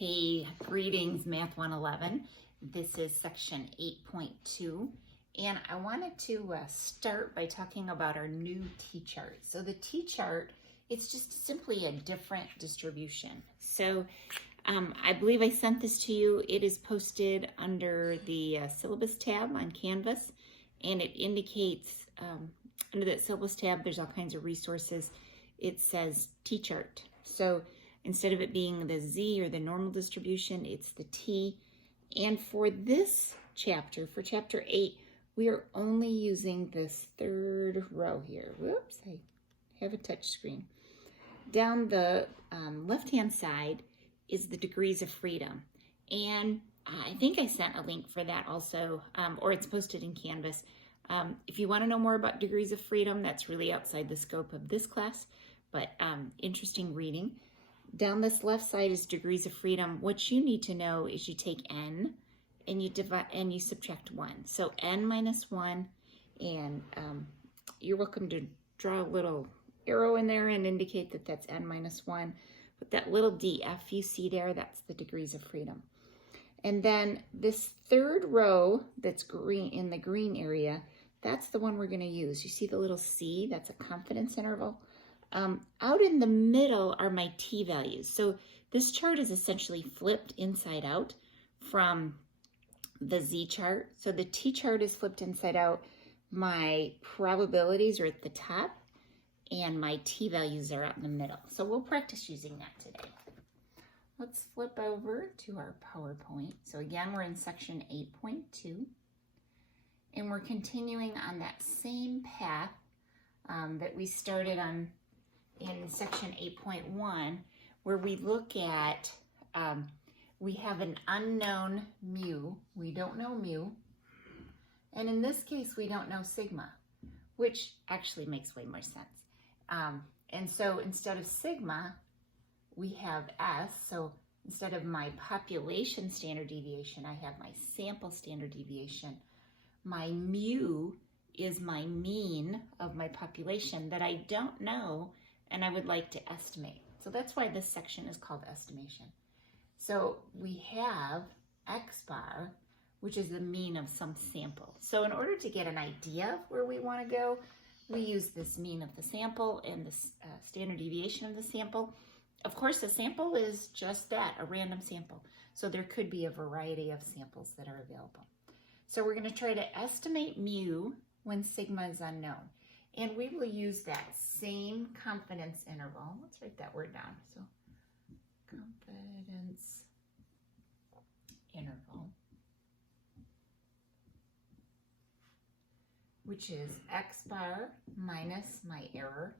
Hey, greetings, Math 111. This is section 8.2, and I wanted to start by talking about our new t-chart. So the t-chart, it's just simply a different distribution. So I believe I sent this to you. It is posted under the syllabus tab on Canvas, and it indicates under that syllabus tab, there's all kinds of resources. It says t-chart. So instead of it being the Z or the normal distribution, it's the T. And for this chapter, for chapter 8, we are only using this third row here. Whoops, I have a touch screen. Down the left-hand side is the degrees of freedom. And I think I sent a link for that also, or it's posted in Canvas. If you want to know more about degrees of freedom, that's really outside the scope of this class, but interesting reading. Down this left side is degrees of freedom. What you need to know is you take n and you divide and you subtract 1. So n minus 1, and you're welcome to draw a little arrow in there and indicate that that's n minus 1. But that little df you see there, that's the degrees of freedom. And then this third row that's green in the green area, that's the one we're going to use. You see the little c, that's a confidence interval. Out in the middle are my t values. So this chart is essentially flipped inside out from the z chart. So the t chart is flipped inside out. My probabilities are at the top and my t values are out in the middle. So we'll practice using that today. Let's flip over to our PowerPoint. So again, we're in section 8.2 and we're continuing on that same path that we started on in section 8.1, where we look at, we have an unknown mu. We don't know mu. And in this case, we don't know sigma, which actually makes way more sense. And so instead of sigma, we have S. So instead of my population standard deviation, I have my sample standard deviation. My mu is my mean of my population that I don't know and I would like to estimate. So that's why this section is called estimation. So we have X bar, which is the mean of some sample. So in order to get an idea of where we want to go, we use this mean of the sample and the standard deviation of the sample. Of course, the sample is just that, a random sample. So there could be a variety of samples that are available. So we're going to try to estimate mu when sigma is unknown. And we will use that same confidence interval. Let's write that word down. So confidence interval, which is X bar minus my error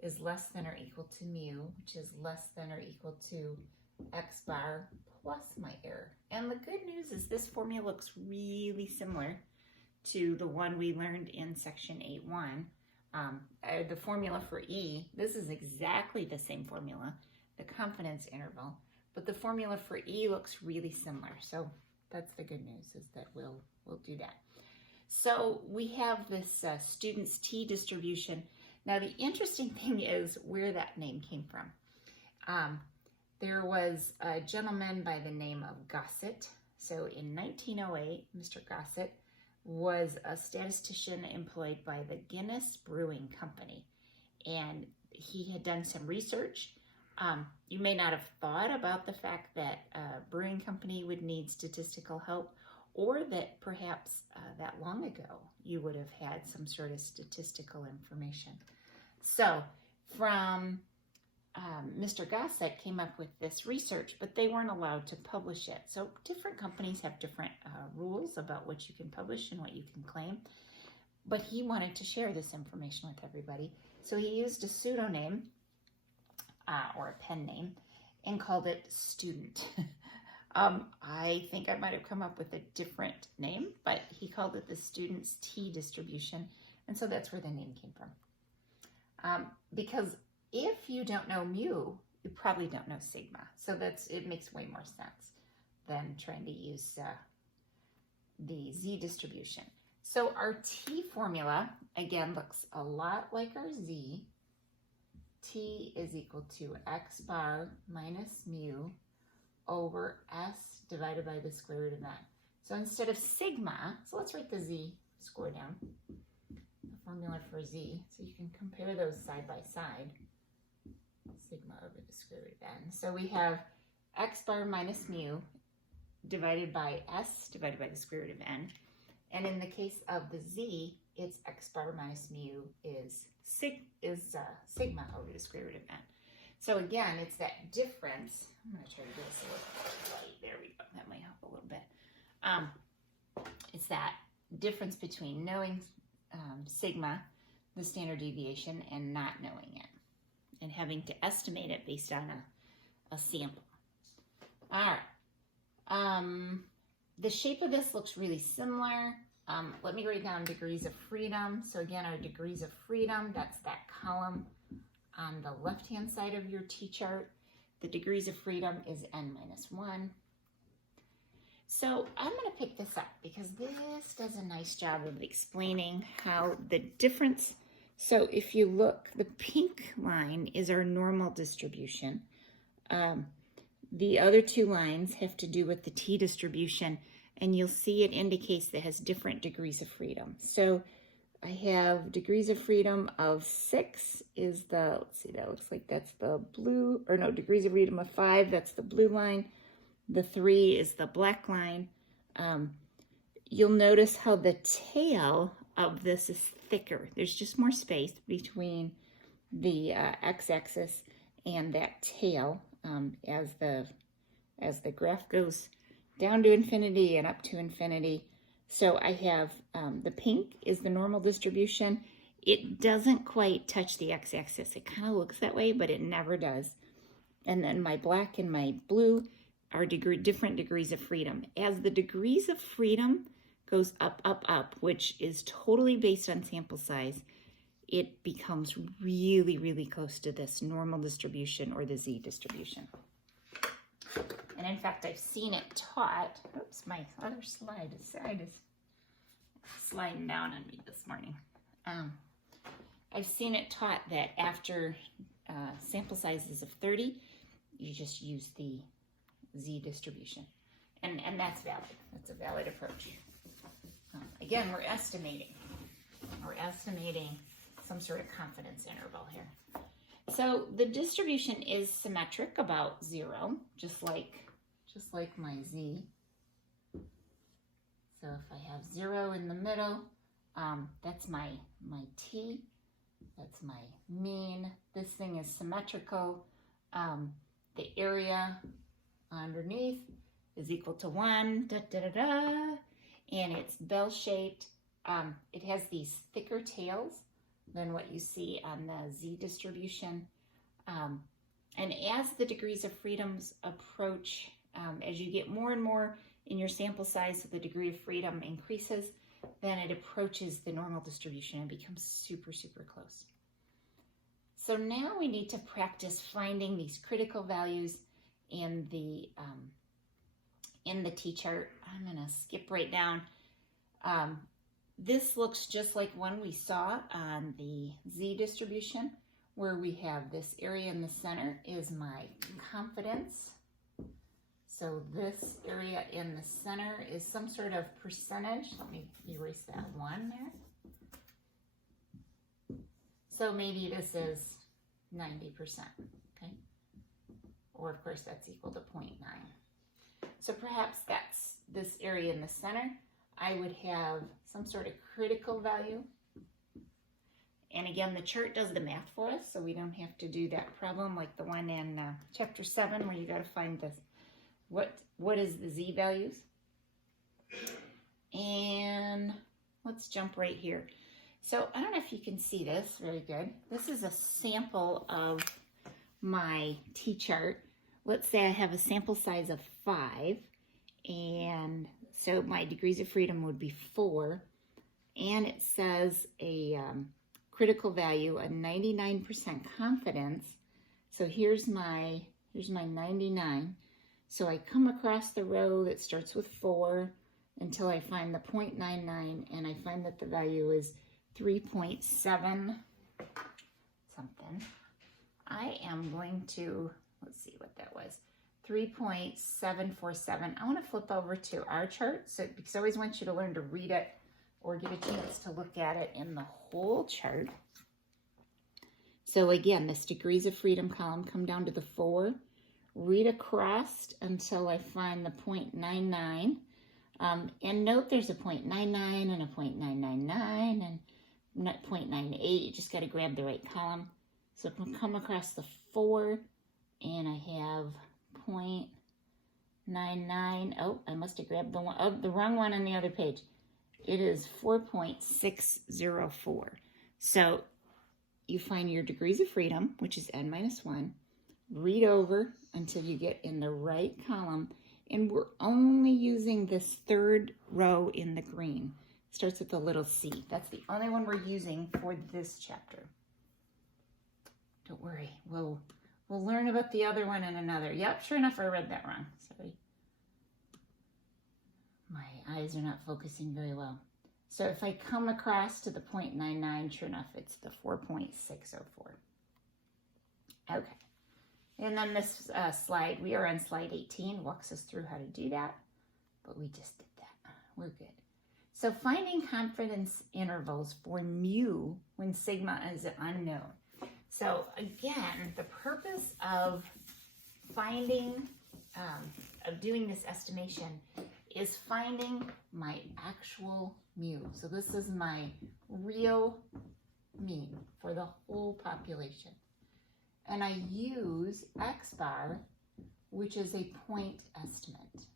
is less than or equal to mu, which is less than or equal to X bar plus my error. And the good news is this formula looks really similar to the one we learned in section 8.1. The formula for E, this is exactly the same formula, the confidence interval, but the formula for E looks really similar. So that's the good news, is that we'll do that. So we have this student's T distribution. Now the interesting thing is where that name came from. There was a gentleman by the name of Gossett. So in 1908, Mr. Gossett was a statistician employed by the Guinness Brewing Company. And he had done some research. You may not have thought about the fact that a brewing company would need statistical help, or that perhaps that long ago you would have had some sort of statistical information. So from Mr. Gossett came up with this research, but they weren't allowed to publish it. So different companies have different rules about what you can publish and what you can claim. But he wanted to share this information with everybody. So he used a pseudonym or a pen name and called it Student. I think I might have come up with a different name, but he called it the Student's T distribution. And so that's where the name came from. Because if you don't know mu, you probably don't know sigma. So it makes way more sense than trying to use the Z distribution. So our T formula, again, looks a lot like our Z. T is equal to X bar minus mu over S divided by the square root of n. So instead of sigma, so let's write the z score down, the formula for z, so you can compare those side by side. Sigma over the square root of n. So we have x bar minus mu divided by s divided by the square root of n. And in the case of the z, it's x bar minus mu is sigma over the square root of n. So again, it's that difference. I'm going to try to do this a little light. There we go. That might help a little bit. It's that difference between knowing sigma, the standard deviation, and not knowing it, and having to estimate it based on a sample. All right. The shape of this looks really similar. Let me write down degrees of freedom. So again, our degrees of freedom, that's that column on the left-hand side of your T-chart. The degrees of freedom is n-1. So I'm going to pick this up because this does a nice job of explaining how the difference. So if you look, the pink line is our normal distribution. The other two lines have to do with the T distribution, and you'll see it indicates that it has different degrees of freedom. So I have degrees of freedom of 6 is the, let's see, that looks like that's the blue, or no, degrees of freedom of 5, that's the blue line. The 3 is the black line. You'll notice how the tail of this is thicker. There's just more space between the x-axis and that tail as the graph goes down to infinity and up to infinity. So I have the pink is the normal distribution. It doesn't quite touch the x-axis. It kind of looks that way, but it never does. And then my black and my blue are different degrees of freedom. As the degrees of freedom goes up, up, up, which is totally based on sample size, it becomes really, really close to this normal distribution or the z distribution. And in fact, I've seen it taught. Oops, my other slide is sliding down on me this morning. I've seen it taught that after sample sizes of 30, you just use the z distribution. And that's valid. That's a valid approach. Again, we're estimating. We're estimating some sort of confidence interval here. So the distribution is symmetric, about 0, just like my z. So if I have 0 in the middle, that's my t. That's my mean. This thing is symmetrical. The area underneath is equal to 1, and it's bell-shaped. It has these thicker tails than what you see on the z distribution. And as the degrees of freedoms approach, as you get more and more in your sample size, so the degree of freedom increases, then it approaches the normal distribution and becomes super, super close. So now we need to practice finding these critical values in the T-chart. I'm going to skip right down. This looks just like one we saw on the z distribution, where we have this area in the center is my confidence. So this area in the center is some sort of percentage. Let me erase that 1 there. So maybe this is 90%, okay? Or of course that's equal to 0.9. So perhaps that's this area in the center. I would have some sort of critical value. And again, the chart does the math for us, so we don't have to do that problem like the one in chapter 7 where you got to find this. What is the z values? And let's jump right here. So I don't know if you can see this very good. This is a sample of my T-chart. Let's say I have a sample size of 5, and so my degrees of freedom would be 4, and it says a critical value, a 99% confidence. So here's my 99. So I come across the row that starts with 4 until I find the 0.99, and I find that the value is 3.7 something. I am going to, let's see what that was, 3.747. I want to flip over to our chart because I always want you to learn to read it or get a chance to look at it in the whole chart. So again, this degrees of freedom column, come down to the 4, read across until I find the 0.99. And note there's a 0.99 and a 0.999 and 0.98. You just got to grab the right column. So I'm going to come across the 4 and I have 0.99. Oh, I must have grabbed the wrong one on the other page. It is 4.604. So you find your degrees of freedom, which is n-1. Read over until you get in the right column. And we're only using this third row in the green. It starts with the little c. That's the only one we're using for this chapter. Don't worry, we'll learn about the other one in another. Yep, sure enough, I read that wrong. Sorry. My eyes are not focusing very well. So if I come across to the 0.99, sure enough, it's the 4.604. Okay. And then this slide, we are on slide 18, walks us through how to do that, but we just did that. We're good. So finding confidence intervals for mu when sigma is unknown. So again, the purpose of doing this estimation is finding my actual mu. So this is my real mean for the whole population. And I use X bar, which is a point estimate.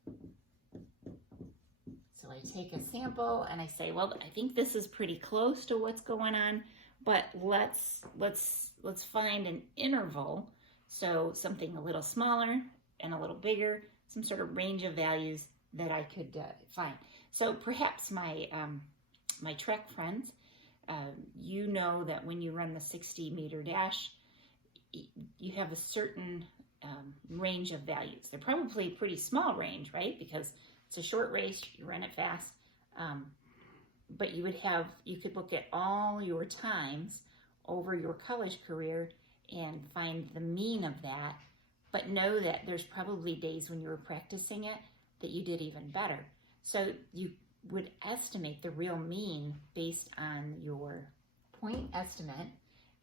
So I take a sample and I say, well, I think this is pretty close to what's going on, but let's find an interval. So something a little smaller and a little bigger, some sort of range of values that I could find. So perhaps my track friends, you know that when you run the 60-meter dash, you have a certain range of values. They're probably a pretty small range, right? Because it's a short race, you run it fast. But you could look at all your times over your college career and find the mean of that, but know that there's probably days when you were practicing it that you did even better. So you would estimate the real mean based on your point estimate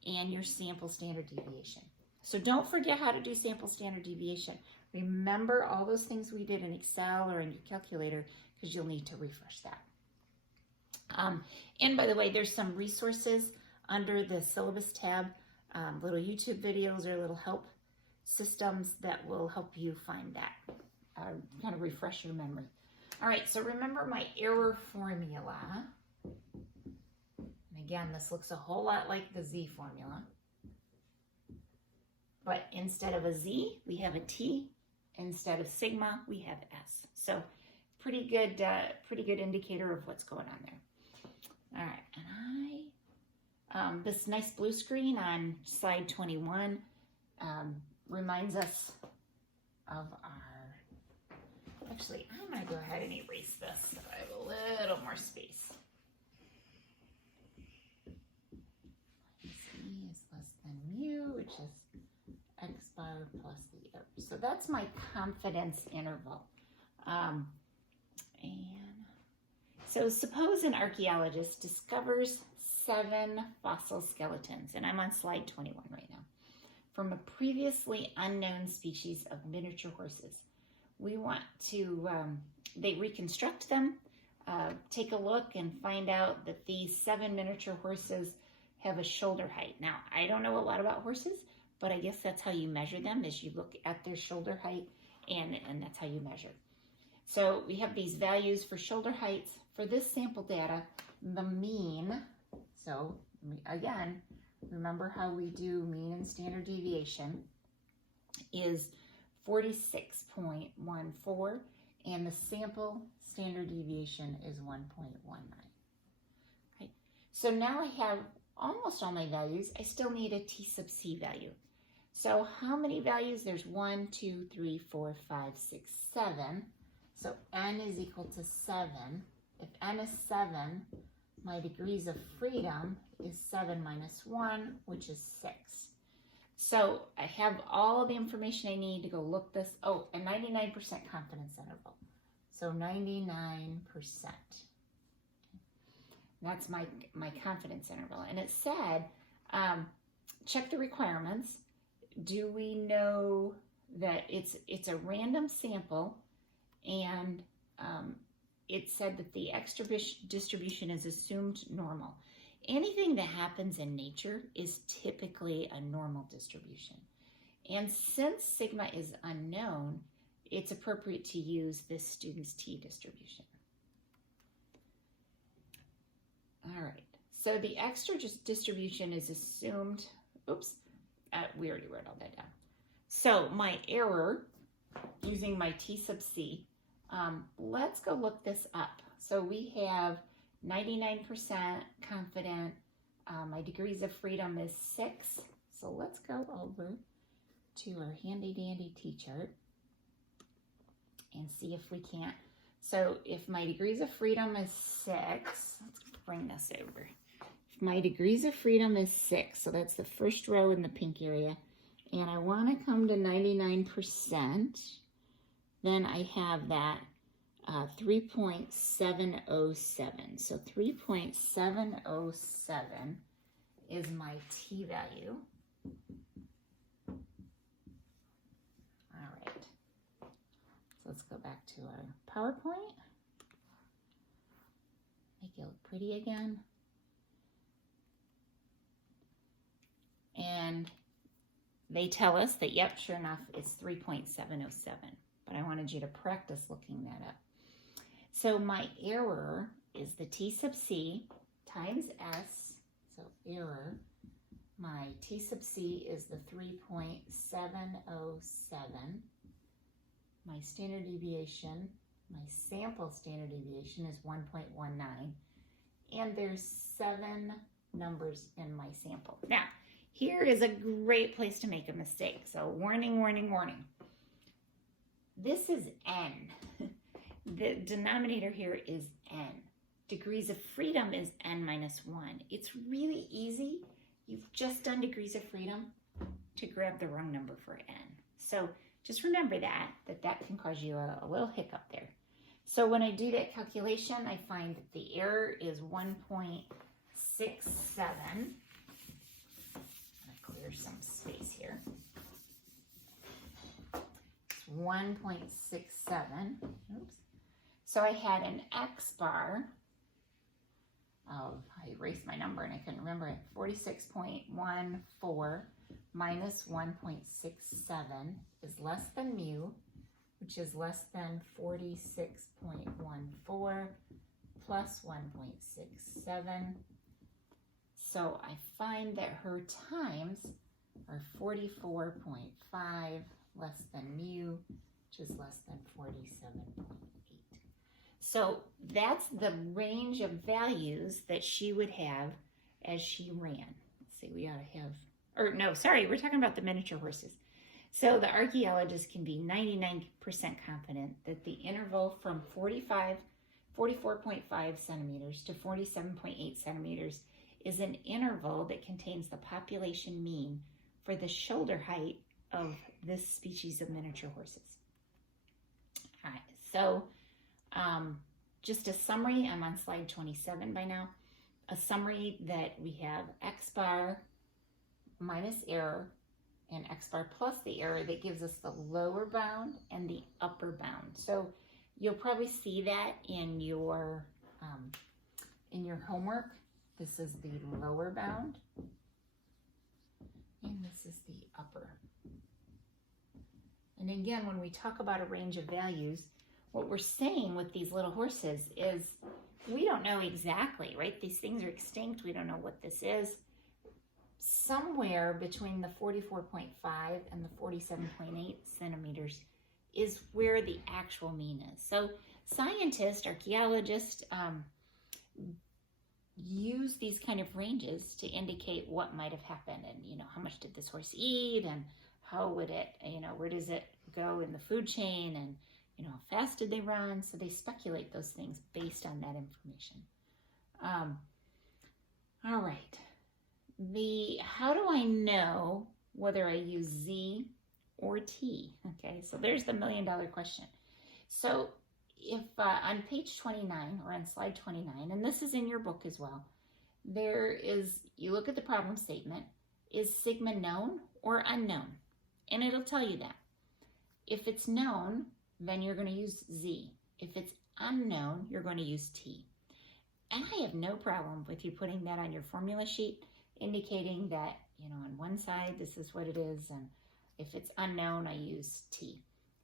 and your sample standard deviation. So don't forget how to do sample standard deviation. Remember all those things we did in Excel or in your calculator because you'll need to refresh that. And by the way, there's some resources under the syllabus tab, little YouTube videos or little help systems that will help you find that, kind of refresh your memory. All right, so remember my error formula. And again, this looks a whole lot like the Z formula. But instead of a Z, we have a T. Instead of sigma, we have S. So pretty good indicator of what's going on there. All right, and this nice blue screen on slide 21 reminds us of our, actually, I'm going to go ahead and erase this so I have a little more space. Z is less than mu, which is X bar plus the error. So that's my confidence interval. And so suppose an archaeologist discovers 7 fossil skeletons, and I'm on slide 21 right now, from a previously unknown species of miniature horses. We want to, they reconstruct them, take a look and find out that these 7 miniature horses have a shoulder height. Now, I don't know a lot about horses, but I guess that's how you measure them, is you look at their shoulder height, and that's how you measure. So we have these values for shoulder heights. For this sample data, the mean, so again, remember how we do mean and standard deviation, is 46.14, and the sample standard deviation is 1.19. Okay. So now I have almost all my values. I still need a T sub C value. So how many values? There's 1, 2, 3, 4, 5, 6, 7. So n is equal to 7. If n is 7, my degrees of freedom is 7 minus 1, which is 6. So I have all the information I need to go look this. Oh, a 99% confidence interval. So 99%. That's my confidence interval. And it said, check the requirements. Do we know that it's a random sample, and it said that the extra distribution is assumed normal. Anything that happens in nature is typically a normal distribution. And since sigma is unknown, it's appropriate to use this student's t distribution. All right, so the extra distribution is assumed, we already wrote all that down. So my error, using my t sub c, let's go look this up. So we have 99% confident, my degrees of freedom is 6. So let's go over to our handy dandy t-chart and see if we can't. So if my degrees of freedom is 6, let's bring this over. If my degrees of freedom is 6, so that's the first row in the pink area, and I want to come to 99%, then I have that 3.707. So 3.707 is my t-value. All right. So let's go back to our PowerPoint. Make it look pretty again. And they tell us that, yep, sure enough, it's 3.707. But I wanted you to practice looking that up. So my error is the t sub c times s. So error, my t sub c is the 3.707. My standard deviation, my sample standard deviation is 1.19. And there's 7 numbers in my sample. Now, here is a great place to make a mistake. So warning, warning, warning. This is n. The denominator here is n. Degrees of freedom is n minus 1. It's really easy. You've just done degrees of freedom to grab the wrong number for n. So just remember that can cause you a little hiccup there. So when I do that calculation, I find that the error is 1.67. I'm going to clear some space here. 1.67. Oops. So I had an x bar of, I erased my number and I couldn't remember it, 46.14 minus 1.67 is less than mu, which is less than 46.14 plus 1.67. So I find that her times are 44.5 less than mu, which is less than 47.8. So that's the range of values that she would have as she ran. Let's see, we ought to have, or no, sorry, we're talking about the miniature horses. So the archaeologist can be 99% confident that the interval from 44.5 centimeters to 47.8 centimeters is an interval that contains the population mean for the shoulder height of this species of miniature horses. All right, so just a summary, I'm on slide 27 by now. A summary that we have x bar minus error and x bar plus the error that gives us the lower bound and the upper bound. So you'll probably see that in your homework. This is the lower bound and this is the upper. And again, when we talk about a range of values, what we're saying with these little horses is we don't know exactly, right? These things are extinct. We don't know what this is. Somewhere between the 44.5 and the 47.8 centimeters is where the actual mean is. So scientists, archaeologists use these kind of ranges to indicate what might have happened and, how much did this horse eat and how would it, where does it go in the food chain and, how fast did they run? So they speculate those things based on that information. All right. How do I know whether I use Z or T. Okay, so there's the $1 million question. So if on page 29 or on slide 29, and this is in your book as well, there is, you look at the problem statement, is sigma known or unknown? And it'll tell you that. If it's known, then you're going to use Z. If it's unknown, you're going to use T. And I have no problem with you putting that on your formula sheet, indicating that, you know, on one side, this is what it is, and if it's unknown, I use T.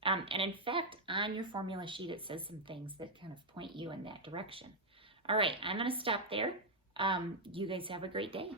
And in fact, on your formula sheet, it says some things that kind of point you in that direction. All right, I'm going to stop there. You guys have a great day.